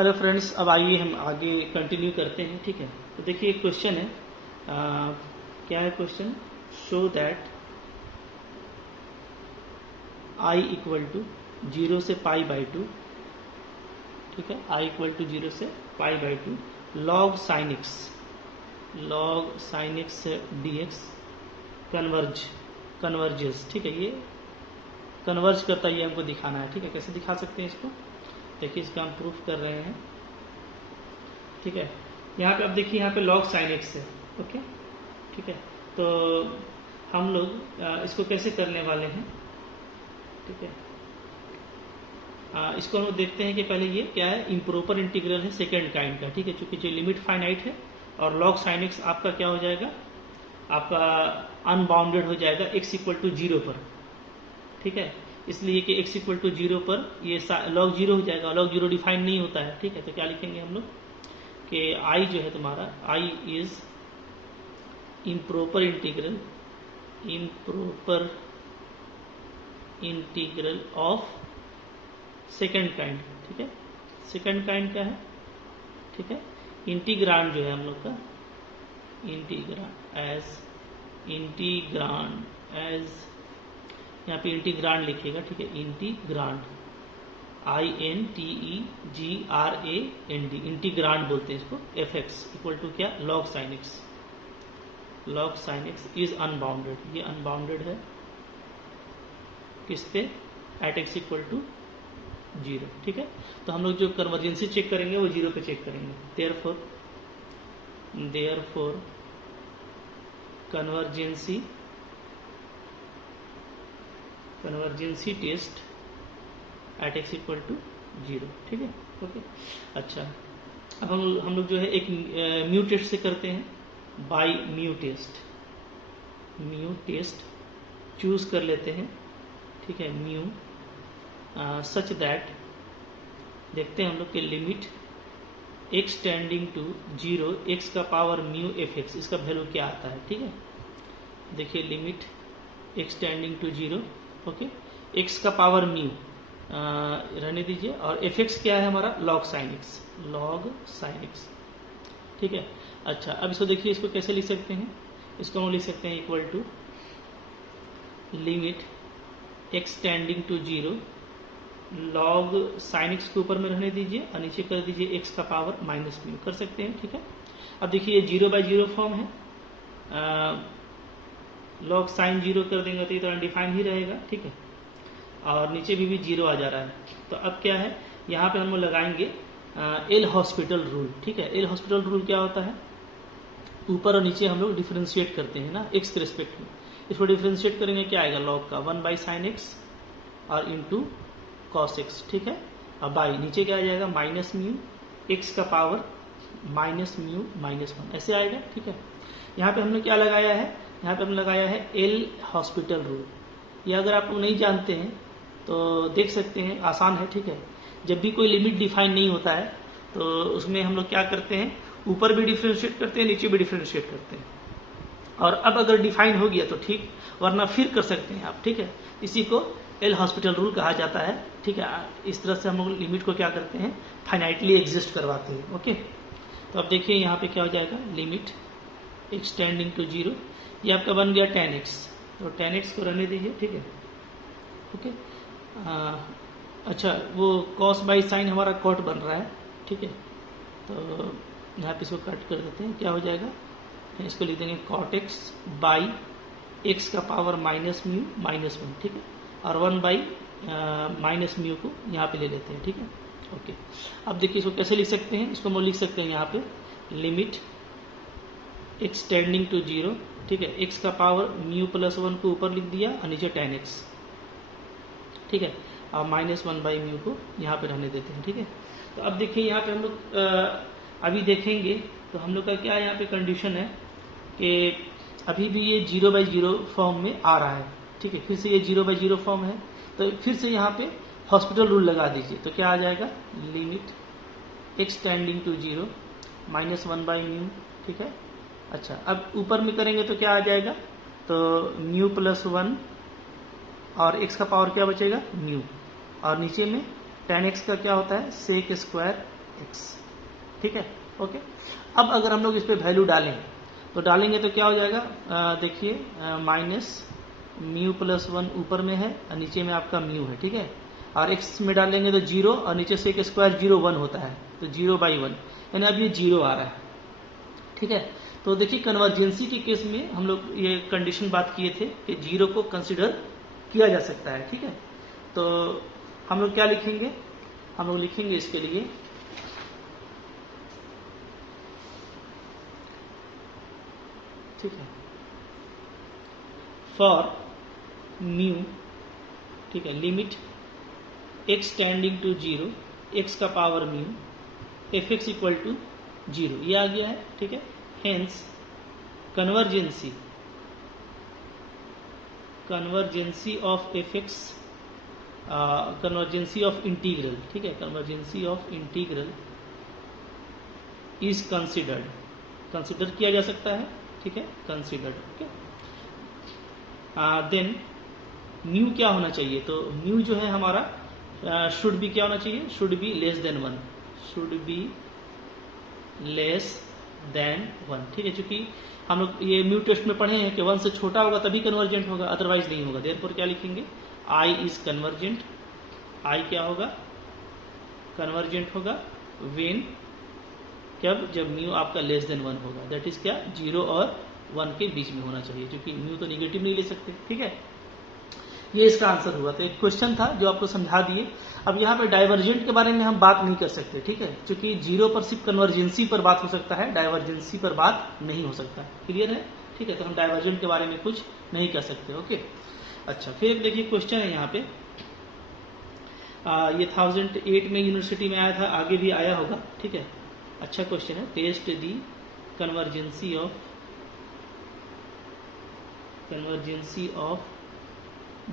Hello friends, अब आइए हम आगे कंटिन्यू करते हैं। ठीक है, तो देखिए एक क्वेश्चन है। क्या है question? Show that I equal to 0 से पाई बाई 2। ठीक है, आई इक्वल टू 0 से pi by 2 log sine x d x converges. ठीक है, ये कन्वर्ज करता है, ये हमको दिखाना है। ठीक है, कैसे दिखा सकते हैं इसको? देखिए इसका हम प्रूफ कर रहे हैं। ठीक है, यहाँ पे अब देखिए, यहाँ पे लॉग साइन एक्स है। ओके, ठीक है, तो हम लोग इसको कैसे करने वाले हैं? ठीक है, इसको हम लोग देखते हैं कि पहले ये क्या है, इम्प्रोपर इंटीग्रल है सेकेंड काइंड का। ठीक है, चूंकि जो लिमिट फाइनाइट है और लॉग साइन एक्स आपका क्या हो जाएगा, आपका अनबाउंडेड हो जाएगा x इक्वल टू 0 पर। ठीक है, इसलिए कि x इक्वल टू 0 पर ये लॉग 0 हो जाएगा। लॉग 0 डिफाइन नहीं होता है। ठीक है, तो क्या लिखेंगे हम लोग कि i जो है तुम्हारा, i is improper integral of second kind. ठीक है, सेकेंड काइंड का है। ठीक है, इंटीग्रांड जो है हम लोग का, इंटीग्रांड एज यहाँ पे इंटीग्रांड लिखिएगा। ठीक है, इंटीग्रांड INTEGRAND, इंटीग्रांड बोलते हैं इसको। fx इक्वल टू क्या, log sine x is unbounded. ये अनबाउंडेड है किस पे, एट x इक्वल टू 0। ठीक है, तो हम लोग जो कन्वर्जेंसी चेक करेंगे वो 0 पे चेक करेंगे। Therefore convergency test at x equal to 0। ठीक है, ओके। अच्छा, अब हम लोग जो है एक म्यू टेस्ट से करते हैं, बाय म्यू टेस्ट चूज कर लेते हैं। ठीक है, म्यू सच दैट, देखते हैं हम लोग के limit x tending to 0 x का पावर म्यू fx, इसका वैल्यू क्या आता है। ठीक है, देखिए limit x tending to 0, okay, x का पावर म्यू रहने दीजिए, और fx क्या है हमारा, लॉग साइन एक्स। ठीक है, अच्छा, अब इसको देखिए, इसको कैसे लिख सकते हैं? इसको हम लिख सकते हैं equal to limit x tending to 0 log sine x के ऊपर में रहने दीजिए और नीचे कर दीजिए x का पावर माइनस म्यू, कर सकते हैं। ठीक है, अब देखिए ये 0/0 फॉर्म है, लॉग साइन 0 कर देंगे तो ये तो अनडिफाइंड ही रहेगा। ठीक है, और नीचे भी 0 आ जा रहा है। तो अब क्या है, यहाँ पे हम लगाएंगे एल हॉस्पिटल रूल। ठीक है, एल हॉस्पिटल रूल क्या होता है, ऊपर और नीचे हम लोग डिफ्रेंशिएट करते हैं ना x के रिस्पेक्ट में। इसको डिफ्रेंशिएट करेंगे, क्या आएगा, लॉग का 1/sin x और इंटू cos x। ठीक है, अब बाई नीचे क्या आ जाएगा, माइनस म्यू x का पावर माइनस म्यू -1, ऐसे आएगा। ठीक है, यहाँ पे हमने क्या लगाया है, यहाँ पे हमने लगाया है एल हॉस्पिटल रूल। ये अगर आप लोग नहीं जानते हैं तो देख सकते हैं, आसान है। ठीक है, जब भी कोई लिमिट डिफाइन नहीं होता है तो उसमें हम लोग क्या करते हैं, ऊपर भी डिफ्रेंशिएट करते हैं, नीचे भी डिफ्रेंशिएट करते हैं। और अब अगर डिफाइन हो गया तो ठीक, वरना फिर कर सकते हैं आप। ठीक है, इसी को एल हॉस्पिटल रूल कहा जाता है। ठीक है, इस तरह से हम लोग लिमिट को क्या करते हैं, फाइनाइटली एग्जिस्ट करवाते हैं। ओके, तो अब देखिए यहाँ पे क्या हो जाएगा, लिमिट x टेंडिंग टू 0, ये आपका बन गया tan x, तो tan x को रहने दीजिए। ठीक है, ओके। अच्छा, वो cos बाई साइन हमारा कॉट बन रहा है। ठीक है, तो यहाँ पे इसको कट कर देते हैं, क्या हो जाएगा, इसको लिख देंगे cot x बाई x का पावर माइनस म्यू -1। ठीक है, और 1 माइनस म्यू को यहाँ पे ले लेते हैं। ठीक है, ओके। अब देखिए इसको कैसे लिख सकते हैं, इसको हम लिख सकते हैं यहाँ पे लिमिट x टेंडिंग टू 0। ठीक है, x का पावर म्यू +1 को ऊपर लिख दिया और नीचे tan x। ठीक है, और -1/म्यू को यहाँ पे रहने देते हैं। ठीक है, तो अब देखिए यहाँ पे हम लोग अभी देखेंगे तो हम लोग का क्या यहाँ पे कंडीशन है कि अभी भी ये 0/0 फॉर्म में आ रहा है। ठीक है, फिर से ये 0/0 फॉर्म है, तो फिर से यहाँ पे हॉस्पिटल रूल लगा दीजिए, तो क्या आ जाएगा, लिमिट x टेंडिंग टू 0 -1/म्यू। ठीक है, अच्छा, अब ऊपर में करेंगे तो क्या आ जाएगा, तो म्यू +1 और x का पावर क्या बचेगा, म्यू, और नीचे में tan x का क्या होता है, सेक स्क्वायर x, ठीक है। ओके, अब अगर हम लोग इस पे वैल्यू डालें तो डालेंगे तो क्या हो जाएगा, देखिए माइनस म्यू प्लस 1 ऊपर में है और नीचे में आपका म्यू है, ठीक है। और x में डालेंगे तो 0 और नीचे से एक स्क्वायर 0 1 होता है, तो 0/1, यानी अब ये 0 आ रहा है, ठीक है। तो देखिए कन्वर्जेंसी के केस में हम लोग ये कंडीशन बात किए थे कि 0 को कंसिडर किया जा सकता है, ठीक है। तो हम लोग क्या लिखेंगे, हम लोग लिखेंगे इसके लिए ठीक है, फॉर म्यू, ठीक है, limit x tending to 0, x का power mu, fx equal to 0, ये आ गया है, ठीक है। Hence convergency of fx, convergency of integral, ठीक है, convergency of integral is consider किया जा सकता है, ठीक है, कंसिडर्ड, ओके। देन म्यू क्या होना चाहिए, तो म्यू जो है हमारा शुड बी क्या होना चाहिए, should be less than 1, should be less than 1, ठीक है। क्योंकि हम लोग ये म्यू टेस्ट में पढ़े हैं कि 1 से छोटा होगा तभी कन्वर्जेंट होगा, अदरवाइज नहीं होगा। देयरफॉर क्या लिखेंगे, आई इज कन्वर्जेंट, आई क्या होगा, कन्वर्जेंट होगा व्हेन, जब म्यू आपका लेस देन 1 होगा, दैट इज क्या, 0 और 1 के बीच में होना चाहिए, क्योंकि म्यू तो निगेटिव नहीं ले सकते, ठीक है। ये इसका आंसर हुआ। तो एक क्वेश्चन था जो आपको समझा दिए। अब यहाँ पे डाइवर्जेंट के बारे में हम बात नहीं कर सकते, ठीक है, क्योंकि 0 पर सिर्फ कन्वर्जेंसी पर बात हो सकता है, डाइवर्जेंसी पर बात नहीं हो सकता, क्लियर है, ठीक है। तो हम डाइवर्जेंट के बारे में कुछ नहीं कर सकते, ओके। अच्छा, फिर देखिए क्वेश्चन है यहाँ पे, ये 1008 में यूनिवर्सिटी में आया था, आगे भी आया होगा, ठीक है। अच्छा क्वेश्चन है, test the कन्वर्जेंसी of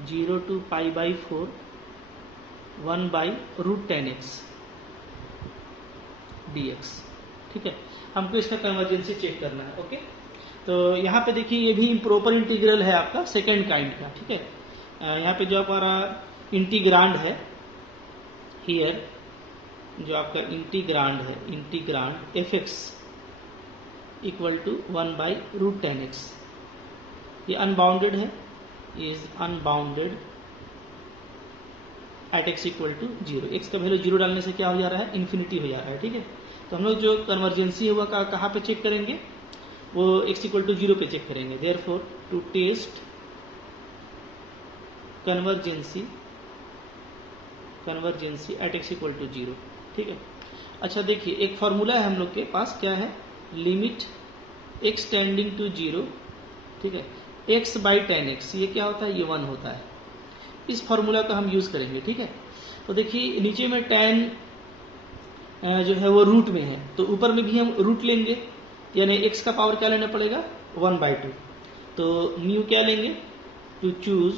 0 to π/4 1/√10x dx, ठीक है। हमको इसका कन्वर्जेंसी चेक करना है, ओके। तो यहाँ पे देखिए ये भी इम्प्रॉपर इंटीग्रल है आपका सेकेंड काइंड का, ठीक है। यहाँ पे जो हमारा इंटीग्रांड है हियर, जो आपका इंटीग्रांड है, integrand fx equal to 1/√10x, ये अनबाउंडेड है, is unbounded at x equal to 0, x का वैल्यू 0 डालने से क्या हो जा रहा है, इन्फिनिटी हो जा रहा है, ठीक है। तो हम लोग जो कन्वर्जेंसी हुआ कहाँ पे चेक करेंगे, वो x इक्वल टू 0 पे चेक करेंगे। Therefore to test convergency at x equal to 0, ठीक है। अच्छा देखिए एक फॉर्मूला है हम लोग के पास, क्या है, लिमिट x टेंडिंग टू 0, ठीक है, x/10x, ये क्या होता है, ये 1 होता है। इस फॉर्मूला का हम यूज करेंगे, ठीक है। तो देखिए नीचे में tan जो है वो रूट में है, तो ऊपर में भी हम रूट लेंगे, यानी x का पावर क्या लेना पड़ेगा, 1/2। तो म्यू क्या लेंगे, to choose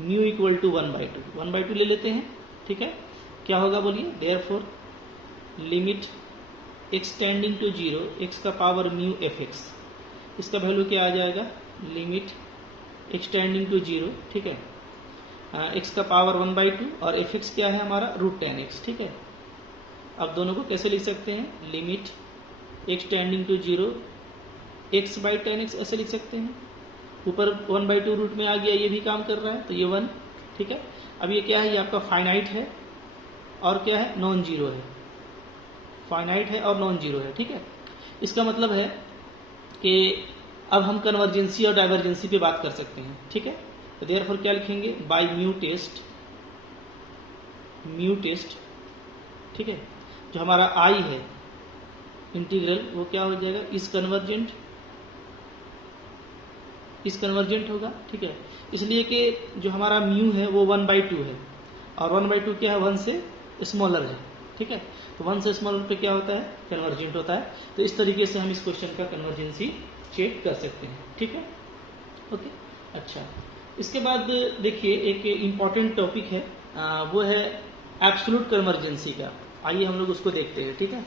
mu equal to 1/2 ले लेते हैं, ठीक है। क्या होगा बोलिए, therefore limit x tending to 0, x का पावर म्यू fx, इसका वैल्यू क्या आ जाएगा, लिमिट x टेंडिंग टू 0, ठीक है, x का पावर 1/2 और fx क्या है हमारा, √10x, ठीक है। अब दोनों को कैसे लिख सकते हैं, limit x tending to 0 x/10x ऐसे लिख सकते हैं, ऊपर 1/2 रूट में आ गया, ये भी काम कर रहा है, तो ये 1, ठीक है। अब ये क्या है, ये आपका फाइनाइट है और क्या है, नॉन जीरो है, फाइनाइट है और नॉन जीरो है, ठीक है। इसका मतलब है कि अब हम कन्वर्जेंसी और डाइवर्जेंसी पे बात कर सकते हैं, ठीक है। तो देयरफॉर क्या लिखेंगे, बाय म्यू टेस्ट, ठीक है, जो हमारा आई है इंटीग्रल, वो क्या हो जाएगा, इस कन्वर्जेंट होगा, ठीक है। इसलिए कि जो हमारा म्यू है वो 1/2 है, और 1/2 क्या है, 1 से स्मॉलर है, ठीक है। तो 1 से स्मॉलर पे क्या होता है, कन्वर्जेंट होता है। तो इस तरीके से हम इस क्वेश्चन का कन्वर्जेंसी चेक कर सकते हैं, ठीक है, ओके। अच्छा, इसके बाद देखिए एक इम्पॉर्टेंट टॉपिक है, वो है एब्सोल्यूट कन्वर्जेंसी का। आइए हम लोग उसको देखते हैं, ठीक है।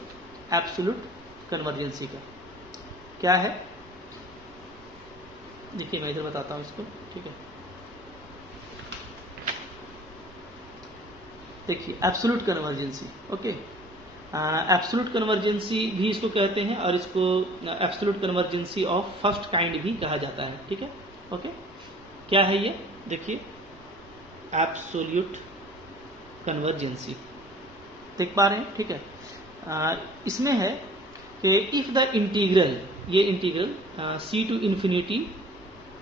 एब्सोल्यूट कन्वर्जेंसी का क्या है, देखिए मैं इधर बताता हूं इसको, ठीक है। देखिए एब्सोल्यूट कन्वर्जेंसी, ओके, एब्सोल्यूट कन्वर्जेंसी भी इसको कहते हैं और इसको एब्सोल्यूट कन्वर्जेंसी ऑफ फर्स्ट काइंड भी कहा जाता है। ठीक है, ओके। क्या है ये, देखिए एब्सोल्यूट कन्वर्जेंसी देख पा रहे हैं। ठीक है, इसमें है कि इफ द इंटीग्रल, ये इंटीग्रल सी टू इन्फिनिटी,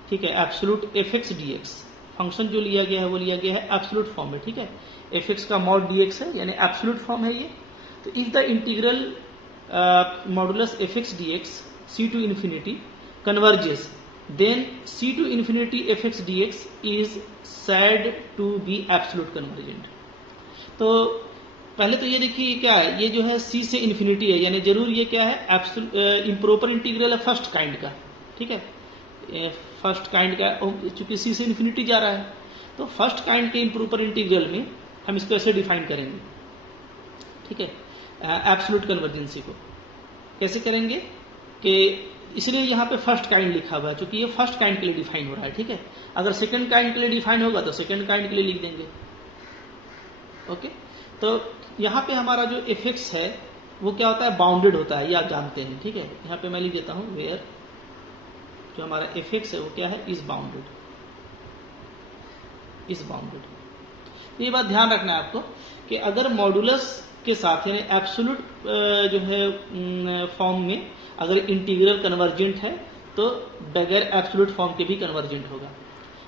ठीक है, absolute F x d x, function जो लिया गया है वो लिया गया है एब्सोल्यूट फॉर्म में। ठीक है, एफ एक्स का मॉड डी एक्स है, यानी एब्सोल्यूट फॉर्म है ये। तो if the integral modulus f x d x c to infinity converges, then c to infinity f x d x is said to be absolute convergent. तो पहले तो ये देखिए क्या है, ये जो है सी से इन्फिनिटी है, यानी जरूर ये क्या है, इम्प्रॉपर इंटीग्रल है फर्स्ट काइंड का। ठीक है, फर्स्ट काइंड का, चूंकि सी से इन्फिनिटी जा रहा है, तो फर्स्ट काइंड के इम्प्रॉपर इंटीग्रल में हम इसको ऐसे डिफाइन करेंगे। ठीक है, एब्सोल्यूट कन्वर्जेंसी को कैसे करेंगे कि इसलिए यहाँ पे फर्स्ट काइंड लिखा हुआ है, क्योंकि ये फर्स्ट काइंड के लिए डिफाइन हो रहा है। ठीक है, अगर सेकंड काइंड के लिए डिफाइन होगा तो सेकंड काइंड के लिए लिख देंगे। ओके, तो यहाँ पे हमारा जो एफ एक्स है वो क्या होता है, बाउंडेड होता है, ये आप जानते हैं। ठीक है, यहाँ पे मैं लिख देता हूं वेयर जो हमारा एफ एक्स है वो क्या है, इज बाउंडेड, इज बाउंडेड। ये बात ध्यान रखना है आपको कि अगर मॉडुलस के साथ यानी एब्सोल्यूट जो है फॉर्म में अगर इंटीग्रल कन्वर्जेंट है तो बगैर एब्सोल्यूट फॉर्म के भी कन्वर्जेंट होगा।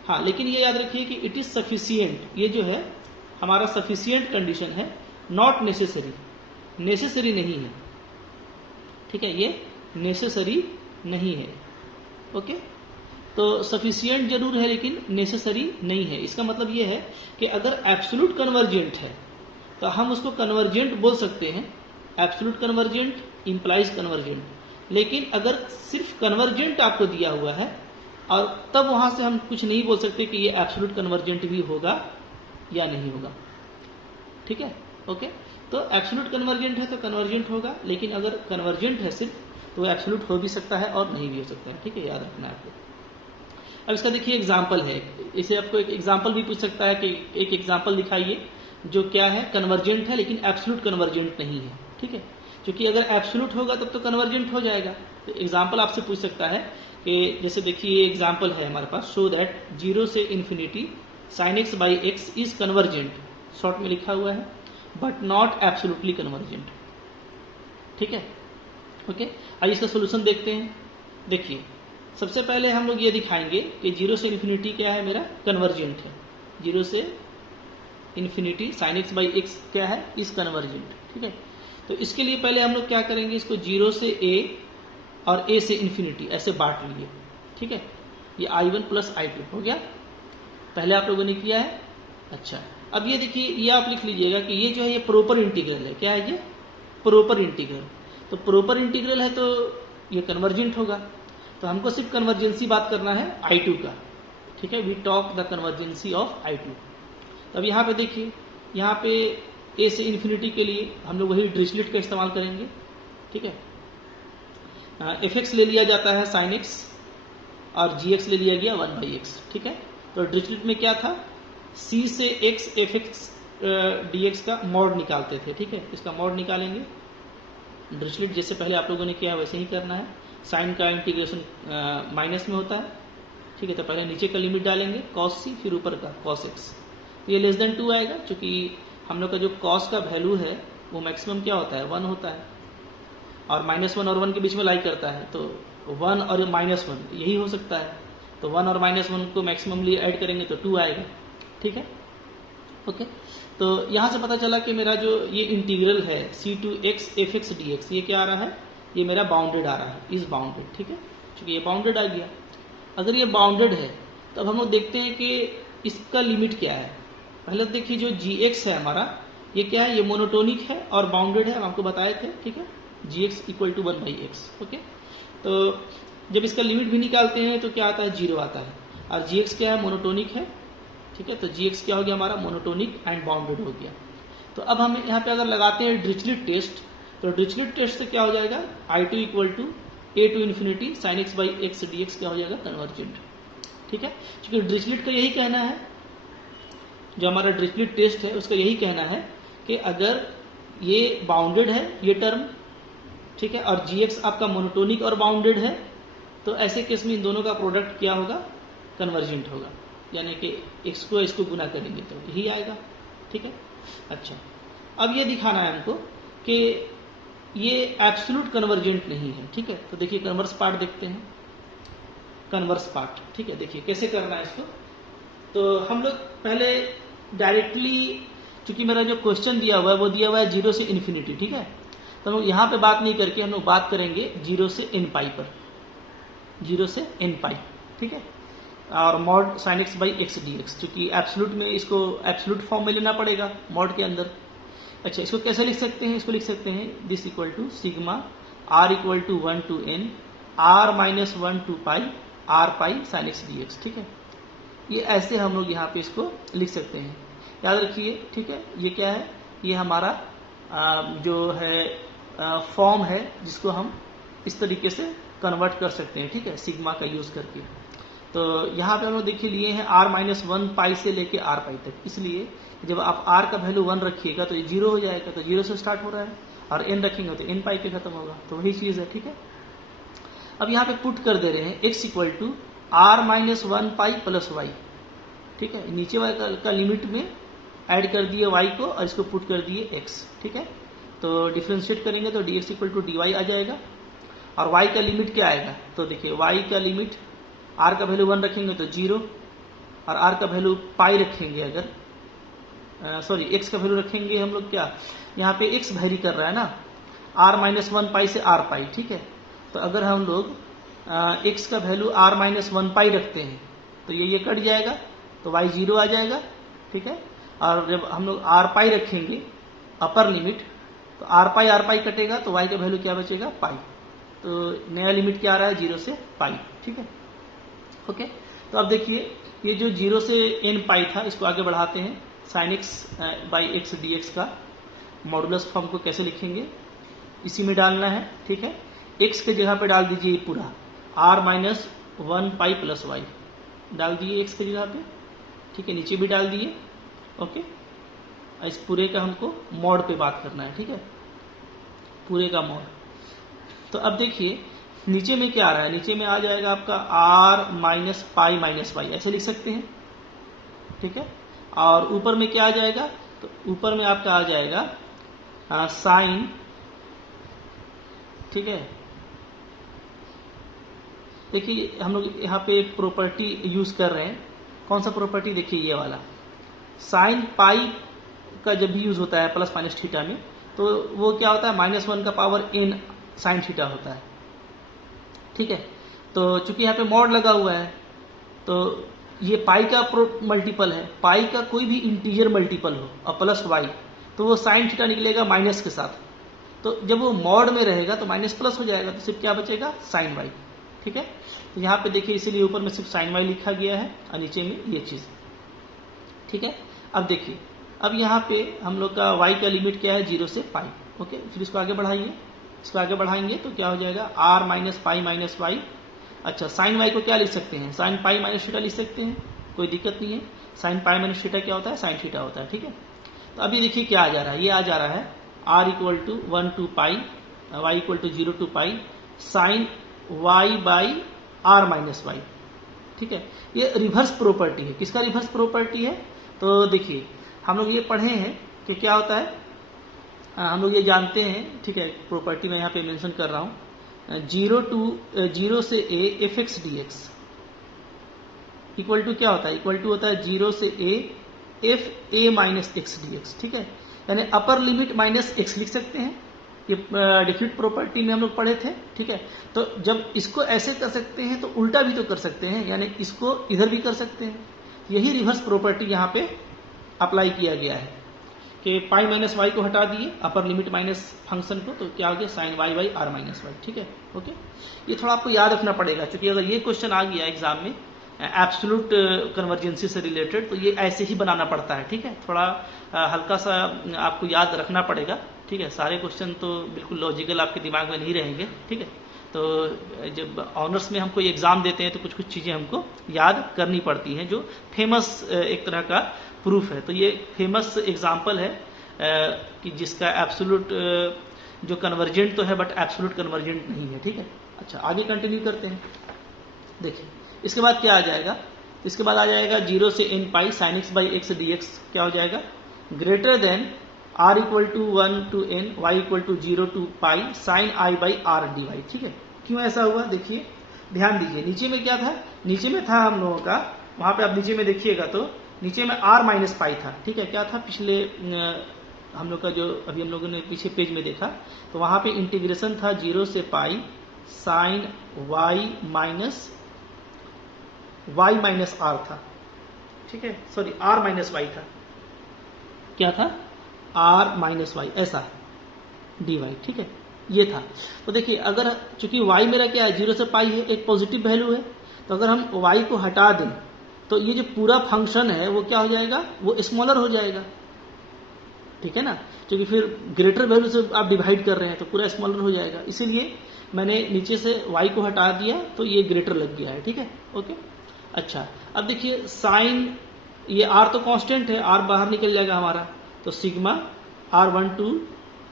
हाँ, लेकिन ये याद रखिए कि इट इज सफिशियंट, ये जो है हमारा सफिशियंट कंडीशन है, नॉट नेसेसरी, नेसेसरी नहीं है। ठीक है, ये नेसेसरी नहीं है। ओके, तो सफिशियंट जरूर है लेकिन नेसेसरी नहीं है। इसका मतलब ये है कि अगर एब्सोल्यूट कन्वर्जेंट है तो हम उसको कन्वर्जेंट बोल सकते हैं, एब्सोल्यूट कन्वर्जेंट इंप्लाइज कन्वर्जेंट। लेकिन अगर सिर्फ कन्वर्जेंट आपको दिया हुआ है और तब वहां से हम कुछ नहीं बोल सकते कि ये एब्सोल्यूट कन्वर्जेंट भी होगा या नहीं होगा। ठीक है, ओके, तो एब्सोल्यूट कन्वर्जेंट है तो कन्वर्जेंट होगा, लेकिन अगर कन्वर्जेंट है सिर्फ तो वो एब्सोल्यूट हो भी सकता है और नहीं भी हो सकता है। ठीक है, याद रखना है आपको। अब इसका देखिए एग्जाम्पल है, इसे आपको एक एग्जाम्पल भी पूछ सकता है कि एक एग्जाम्पल दिखाइए जो क्या है, कन्वर्जेंट है लेकिन एब्सोल्यूट कन्वर्जेंट नहीं है। ठीक है, क्योंकि अगर एब्सोल्यूट होगा तब तो कन्वर्जेंट हो जाएगा। तो एग्जाम्पल आपसे पूछ सकता है कि जैसे देखिए ये एग्जाम्पल है हमारे पास, शो दैट 0 से infinity sin x by x is convergent, short में लिखा हुआ है, बट नॉट एब्सोल्युटली कन्वर्जेंट। ठीक है, ओके, अब इसका सोल्यूशन देखते हैं। देखिए सबसे पहले हम लोग ये दिखाएंगे कि 0 से इन्फिनिटी क्या है, मेरा कन्वर्जेंट है। 0 से infinity sin x by x क्या है, इज कन्वर्जेंट। ठीक है, तो इसके लिए पहले हम लोग क्या करेंगे, इसको 0 से a और a से इन्फिनिटी ऐसे बांट लीजिए। ठीक है, ये I1 प्लस I2 हो गया, पहले आप लोगों ने किया है। अच्छा, अब ये देखिए, ये आप लिख लीजिएगा कि ये जो है ये प्रॉपर इंटीग्रल है। क्या है ये, प्रॉपर इंटीग्रल। तो प्रॉपर इंटीग्रल है तो ये कन्वर्जेंट होगा, तो हमको सिर्फ कन्वर्जेंसी बात करना है I2 का। ठीक है, we talk the convergency of I2। तो अब यहाँ पे देखिए, यहाँ पे a से इन्फिनिटी के लिए हम लोग वही ड्रिचलेट का इस्तेमाल करेंगे। ठीक है, एफ एक्स ले लिया जाता है sin x और जी एक्स ले लिया गया 1/x। ठीक है, तो ड्रिचलेट में क्या था, c से x F x d x का मॉड निकालते थे। ठीक है, इसका मॉड निकालेंगे, ड्रिचलेट जैसे पहले आप लोगों ने किया वैसे ही करना है। साइन का इंटीग्रेशन माइनस में होता है। ठीक है, तो पहले नीचे का लिमिट डालेंगे cos c, फिर ऊपर का cos x। ये लेस देन 2 आएगा, क्योंकि हम लोग का जो cos का वैल्यू है वो मैक्सिमम क्या होता है, 1 होता है, और -1 और 1 के बीच में लाई करता है, तो 1 और -1 यही हो सकता है। तो 1 और -1 को मैक्सिममली ऐड करेंगे तो 2 आएगा। ठीक है, ओके, तो यहां से पता चला कि मेरा जो ये इंटीग्रल है c2x fx dx, ये क्या आ रहा है, ये मेरा बाउंडेड आ रहा है, इज बाउंडेड। ठीक है, क्योंकि ये बाउंडेड आ गया। अगर ये बाउंडेड है तो अब हम लोग देखते हैं कि इसका लिमिट क्या है। पहले देखिए जो gx है हमारा, ये क्या है, ये मोनोटोनिक है और बाउंडेड है, हम आपको बताए थे। ठीक है, gx equal to 1/x। Okay, तो जब इसका लिमिट भी निकालते हैं तो क्या आता है, 0 आता है, और gx क्या है, मोनोटोनिक है। ठीक है, तो gx क्या हो गया हमारा, मोनोटोनिक एंड बाउंडेड हो गया। तो अब हम यहाँ पे अगर लगाते हैं ड्रिचलेट टेस्ट, तो ड्रिचलेट टेस्ट से क्या हो जाएगा, I2 equal to a to infinity sin x by x dx क्या हो जाएगा, कन्वर्जेंट। ठीक है, क्योंकि ड्रिचलेट का यही कहना है, जो हमारा ड्रिचलेट टेस्ट है उसका यही कहना है कि अगर ये बाउंडेड है ये टर्म, ठीक है, और gx आपका मोनोटोनिक और बाउंडेड है, तो ऐसे केस में इन दोनों का प्रोडक्ट क्या होगा, कन्वर्जेंट होगा, यानी कि x को इसको गुना करेंगे तो यही आएगा, ठीक है। अच्छा, अब ये दिखाना है हमको कि ये एब्सोल्यूट कन्वर्जेंट नहीं है, ठीक है। तो देखिए कन्वर्स पार्ट देखते हैं, कन्वर्स पार्ट, ठीक है। देखिए कैसे करना है इसको। तो हम लोग पहले डायरेक्टली, चूंकि मेरा जो क्वेश्चन दिया हुआ है वो दिया हुआ है 0 से इन्फिनिटी, ठीक है। तो हम लोग यहाँ पे बात नहीं करके हम लोग बात करेंगे 0 से n पाई पर, 0 से n पाई, ठीक है। और mod sine x by x d x, चूंकि एब्सोल्यूट में इसको एब्सोल्यूट फॉर्म में लेना पड़ेगा मॉड के अंदर। अच्छा, इसको कैसे लिख सकते हैं, इसको लिख सकते हैं this equal to sigma r equal to 1 to n r minus 1 to pi r pi sine x d x, ठीक है। ये ऐसे हम लोग यहाँ पे इसको लिख सकते हैं, याद रखिए, ठीक है। ये क्या है, ये हमारा जो है फॉर्म है जिसको हम इस तरीके से कन्वर्ट कर सकते हैं, ठीक है, सिग्मा का यूज करके। तो यहाँ पे हम लोग देखिए लिए हैं r माइनस 1 पाई से लेके r पाई तक, इसलिए जब आप r का वैल्यू 1 रखिएगा तो ये 0 हो जाएगा, तो 0 से स्टार्ट हो रहा है, और n रखेंगे तो n पाई पे खत्म होगा, तो वही चीज है, ठीक है। अब यहाँ पे पुट कर दे रहे हैं x equal to r minus 1 pi plus y, ठीक है। नीचे वाले का लिमिट में ऐड कर दिए y को और इसको पुट कर दिए x, ठीक है। तो डिफ्रेंशिएट करेंगे तो dx इक्वल टू dy आ जाएगा, और y का लिमिट क्या आएगा, तो देखिए y का लिमिट r का वैल्यू 1 रखेंगे तो 0, और r का वैल्यू पाई रखेंगे, अगर सॉरी x का वैल्यू रखेंगे हम लोग, क्या यहाँ पे x वैरी कर रहा है ना, r माइनस 1 पाई से r पाई, ठीक है। तो अगर हम लोग x का वैल्यू r माइनस 1 पाई रखते हैं तो ये कट जाएगा, तो y 0 आ जाएगा, ठीक है। और जब हम लोग r पाई रखेंगे अपर लिमिट, तो r पाई कटेगा, तो y का वैल्यू क्या बचेगा, पाई। तो नया लिमिट क्या आ रहा है, 0 से पाई, ठीक है, ओके। तो अब देखिए ये जो 0 से n पाई था, इसको आगे बढ़ाते हैं, sine x by x d x का मॉडुलस फॉर्म को कैसे लिखेंगे, इसी में डालना है, ठीक है। x के जगह पे डाल दीजिए पूरा r minus 1 pi plus y, डाल दिए x के जगह पे, ठीक है, नीचे भी डाल दिए, ओके। इस पूरे का हमको मॉड पे बात करना है, ठीक है, पूरे का मॉड। तो अब देखिए नीचे में क्या आ रहा है, नीचे में आ जाएगा आपका r minus pi minus y, ऐसे लिख सकते हैं, ठीक है। और ऊपर में क्या आ जाएगा, तो ऊपर में आपका आ जाएगा साइन, ठीक है। देखिए हम लोग यहाँ पे एक प्रॉपर्टी यूज कर रहे हैं, कौन सा प्रॉपर्टी, देखिए ये वाला, साइन पाई का जब भी यूज होता है प्लस माइनस थीटा में, तो वो क्या होता है, -1 का पावर n साइन थीटा होता है, ठीक है। तो चूंकि यहाँ पे मॉड लगा हुआ है, तो ये पाई का मल्टीपल है, पाई का कोई भी इंटीजर मल्टीपल हो और प्लस वाई, तो वो साइन थीटा निकलेगा माइनस के साथ, तो जब वो मॉड में रहेगा तो माइनस प्लस हो जाएगा, तो सिर्फ क्या बचेगा, साइन वाई, ठीक है। तो यहाँ पे देखिए इसीलिए ऊपर में सिर्फ साइन वाई लिखा गया है और नीचे में ये चीज, ठीक है। अब देखिए, अब यहाँ पे हम लोग का y का लिमिट क्या है, 0 से पाई, ओके। फिर इसको आगे बढ़ाइए, इसको आगे बढ़ाएंगे तो क्या हो जाएगा, r minus pi minus y. अच्छा, साइन वाई को क्या लिख सकते हैं, साइन पाई माइनस थीटा लिख सकते हैं, कोई दिक्कत नहीं है। साइन पाई माइनस थीटा क्या होता है, साइन थीटा होता है, ठीक है। तो अभी देखिए क्या आ जा रहा है, ये आ जा रहा है r equal to 1 to pi, y equal to 0 to pi sine y by r minus y, ठीक है। ये रिवर्स प्रॉपर्टी है, किसका रिवर्स प्रॉपर्टी है, तो देखिए हम लोग ये पढ़े हैं कि क्या होता है, हम लोग ये जानते हैं, ठीक है। प्रॉपर्टी में यहाँ पे मेंशन कर रहा हूँ, 0 से a f x d x equal to क्या होता है, इक्वल टू होता है 0 से a F A minus x d x, ठीक है। यानी अपर लिमिट माइनस एक्स लिख सकते हैं, ये डिफिनिट प्रॉपर्टी में हम लोग पढ़े थे, ठीक है। तो जब इसको ऐसे कर सकते हैं तो उल्टा भी तो कर सकते हैं, यानी इसको इधर भी कर सकते हैं। यही रिवर्स प्रॉपर्टी यहाँ पे अप्लाई किया गया है कि पाई माइनस वाई को हटा दिए, अपर लिमिट माइनस फंक्शन को, तो क्या हो गया, sine y by r minus y, ठीक है, ओके। ये थोड़ा आपको याद रखना पड़ेगा, क्योंकि अगर ये क्वेश्चन आ गया एग्जाम में एब्सोल्यूट कन्वर्जेंसी से रिलेटेड, तो ये ऐसे ही बनाना पड़ता है, ठीक है। थोड़ा हल्का सा आपको याद रखना पड़ेगा, ठीक है। सारे क्वेश्चन तो बिल्कुल लॉजिकल आपके दिमाग में नहीं रहेंगे, ठीक है। तो जब ऑनर्स में हम कोई एग्जाम देते हैं तो कुछ कुछ चीजें हमको याद करनी पड़ती हैं, जो फेमस एक तरह का प्रूफ है। तो ये फेमस एग्जाम्पल है कि जिसका एब्सोल्यूट जो कन्वर्जेंट तो है बट एब्सोल्यूट कन्वर्जेंट नहीं है। ठीक है, अच्छा आगे कंटिन्यू करते हैं। देखिए इसके बाद क्या आ जाएगा, इसके बाद आ जाएगा 0 से n pi sin x by x d x क्या हो जाएगा, greater than r equal to 1 to n y equal to 0 to pi sine i by r d y. ठीक है, क्यों ऐसा हुआ देखिए, ध्यान दीजिए नीचे में क्या था, नीचे में था हम लोगों का, वहां पे आप नीचे में देखिएगा तो नीचे में r माइनस पाई था। ठीक है, क्या था पिछले हम लोग का जो अभी हम लोगों ने पीछे पेज में देखा तो वहां पे इंटीग्रेशन था 0 से pi sine y minus r था। ठीक है, सॉरी r माइनस वाई था, क्या था r माइनस वाई ऐसा dy। ठीक है, ये था। तो देखिए अगर चूंकि y मेरा क्या है 0 से पाई है, एक पॉजिटिव वैल्यू है, तो अगर हम y को हटा दें तो ये जो पूरा फंक्शन है वो क्या हो जाएगा, वो स्मॉलर हो जाएगा। ठीक है ना, क्योंकि फिर ग्रेटर वैल्यू से आप डिवाइड कर रहे हैं तो पूरा स्मॉलर हो जाएगा, इसीलिए मैंने नीचे से y को हटा दिया तो ये ग्रेटर लग गया है। ठीक है, ओके। अच्छा अब देखिए साइन, ये r तो कांस्टेंट है, r बाहर निकल जाएगा हमारा, तो sigma r1 to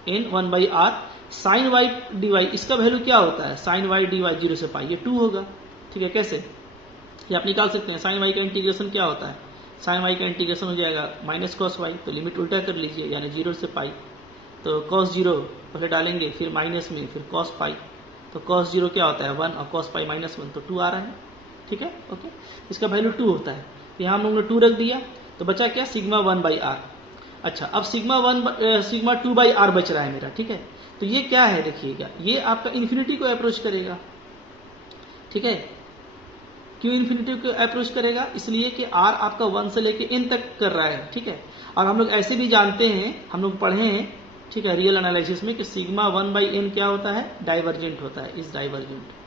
n 1 by r sine y d y, इसका वैल्यू क्या होता है, साइन वाई डी वाई 0 से पाई, ये 2 होगा। ठीक है, कैसे ये आप निकाल सकते हैं, साइन वाई का इंटीग्रेशन क्या होता है, साइन वाई का इंटीग्रेशन हो जाएगा माइनस कॉस वाई, तो लिमिट उल्टा कर लीजिए यानी 0 से पाई, तो कॉस 0 पहले डालेंगे फिर माइनस में फिर कॉस पाई, तो कॉस 0 क्या होता है 1 और कॉस पाई माइनस 1, तो 2 आ रहा है। ठीक है, ओके, इसका वैल्यू 2 होता है, यहाँ हम लोगों ने 2 रख दिया तो बचा क्या सिग्मा 1 बाई आर। अच्छा अब सिग्मा 2 बाई आर बच रहा है मेरा। ठीक है, तो ये क्या है देखिएगा, ये आपका इन्फिनिटी को अप्रोच करेगा। ठीक है, क्यों इन्फिनिटी को अप्रोच करेगा, इसलिए कि r आपका 1 से लेके n तक कर रहा है। ठीक है, और हम लोग ऐसे भी जानते हैं, हम लोग पढ़े हैं, ठीक है, रियल एनालिसिस में कि सिग्मा 1 बाई n क्या होता है, डाइवर्जेंट होता है, इज डाइवर्जेंट।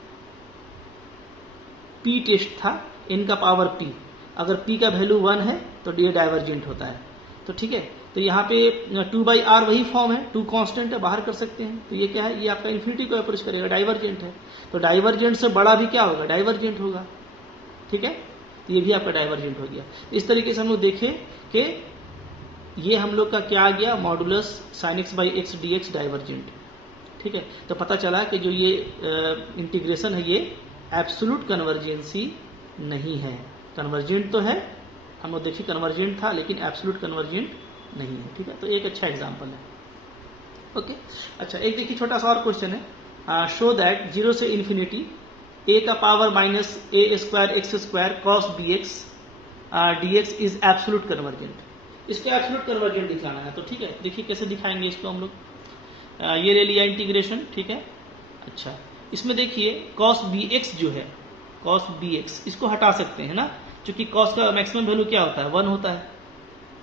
p टेस्ट था, n का पावर p, अगर p का वैल्यू 1 है तो ये डाइवर्जेंट होता है। तो ठीक है, तो यहाँ पे 2 बाई आर वही फॉर्म है, 2 कांस्टेंट है, बाहर कर सकते हैं, तो ये क्या है, ये आपका इन्फिनिटी को अप्रोच करेगा, डाइवर्जेंट है, तो डाइवर्जेंट से बड़ा भी क्या होगा, डाइवर्जेंट होगा। ठीक है, तो ये भी आपका डाइवर्जेंट हो गया। इस तरीके से हम लोग देखें कि ये हम लोग का क्या आ गया, modulus sine x by x d x divergent. ठीक है, तो पता चला कि जो ये इंटीग्रेशन है ये एब्सोल्यूट कन्वर्जेंसी नहीं है, कन्वर्जेंट तो है, हम लोग देखिए कन्वर्जेंट था लेकिन एब्सोल्यूट कन्वर्जेंट नहीं है। ठीक है, तो एक अच्छा एग्जाम्पल है। ओके, अच्छा एक देखिए छोटा सा और क्वेश्चन है, शो दैट 0 से इन्फिनिटी a का power minus a square x square cos b x d x is absolute convergent. इसको एब्सोल्यूट कन्वर्जेंट दिखाना है, तो ठीक है देखिए कैसे दिखाएंगे इसको हम लोग, ये ले लिया इंटीग्रेशन। ठीक है, अच्छा इसमें देखिए कॉस बी एक्स जो है, कॉस बी एक्स इसको हटा सकते हैं ना, क्योंकि कॉस का मैक्सिमम वैल्यू क्या होता है 1 होता है,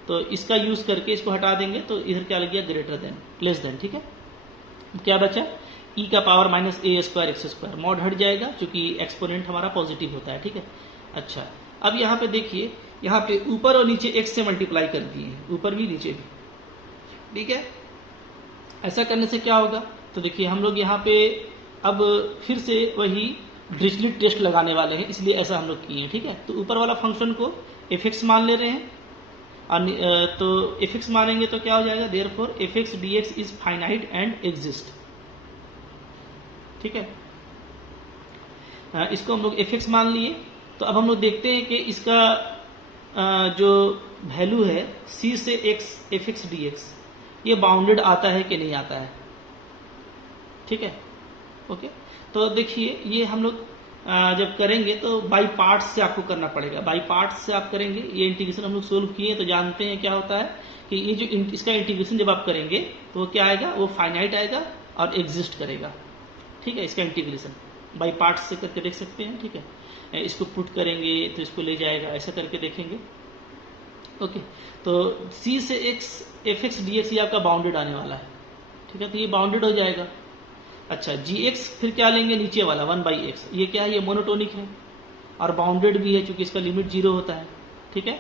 तो इसका यूज करके इसको हटा देंगे तो इधर क्या लग गया, ग्रेटर देन लेस देन। ठीक है, क्या बचा, e का power minus a square x square, mod हट जाएगा क्योंकि एक्सपोनेंट हमारा पॉजिटिव होता है। ठीक है, अच्छा अब यहाँ पे देखिए, यहाँ पे ऊपर और नीचे x से मल्टीप्लाई कर दिए हैं, ऊपर भी नीचे भी। ठीक है, ऐसा करने से क्या होगा, तो देखिए हम लोग यहाँ पे अब फिर से वही डिरिचलेट टेस्ट लगाने वाले हैं, इसलिए ऐसा हम लोग किए हैं। ठीक है, तो ऊपर वाला फंक्शन को f(x) मान ले रहे हैं, और तो f(x) मानेंगे तो क्या हो जाएगा, therefore f(x) dx is finite and exist. ठीक है, इसको हम लोग f(x) मान लिए, तो अब हम लोग देखते हैं कि इसका जो वैल्यू है c से x f(x) dx ये बाउंडेड आता है कि नहीं आता है। ठीक है, ओके, तो देखिए ये हम लोग जब करेंगे तो बाई पार्ट्स से आपको करना पड़ेगा, बाई पार्ट्स से आप करेंगे। ये इंटीग्रेशन हम लोग सोल्व किए तो जानते हैं क्या होता है कि ये जो इसका इंटीग्रेशन जब आप करेंगे तो वो क्या आएगा, वो फाइनाइट आएगा और एग्जिस्ट करेगा। ठीक है, इसका इंटीग्रेशन बाई पार्ट्स से करके देख सकते हैं। ठीक है, इसको पुट करेंगे तो इसको ले जाएगा, ऐसा करके देखेंगे। ओके, तो c से x f(x) dx ये आपका बाउंडेड आने वाला है। ठीक है, तो ये बाउंडेड हो जाएगा। अच्छा gx फिर क्या लेंगे, नीचे वाला 1/x, ये क्या है, ये मोनोटोनिक है और बाउंडेड भी है क्योंकि इसका लिमिट 0 होता है। ठीक है,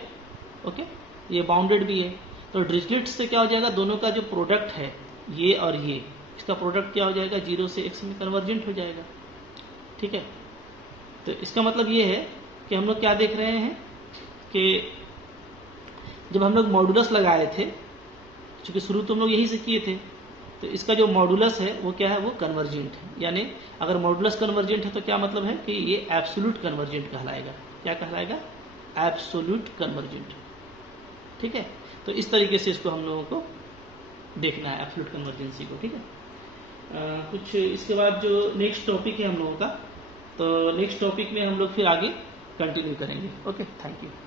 ओके, ये बाउंडेड भी है, तो डिरिचलेट से क्या हो जाएगा, दोनों का जो प्रोडक्ट है ये और ये, इसका प्रोडक्ट क्या हो जाएगा, 0 से x में कन्वर्जेंट हो जाएगा। ठीक है, तो इसका मतलब ये है कि हम लोग क्या देख रहे हैं कि जब हम लोग मॉडुलस लगाए थे चूंकि शुरू तो हम लोग यही से किए थे, तो इसका जो मॉडुलस है वो क्या है, वो कन्वर्जेंट है। यानी अगर मॉडुलस कन्वर्जेंट है तो क्या मतलब है कि ये एब्सोल्यूट कन्वर्जेंट कहलाएगा। क्या कहलाएगा? Absolute convergent. ठीक है, तो इस तरीके से इसको हम लोगों को देखना है, एब्सोल्यूट कन्वर्जेंसी को। ठीक है, कुछ इसके बाद जो नेक्स्ट टॉपिक है हम लोगों का, तो नेक्स्ट टॉपिक में हम लोग फिर आगे कंटिन्यू करेंगे। Okay, thank you.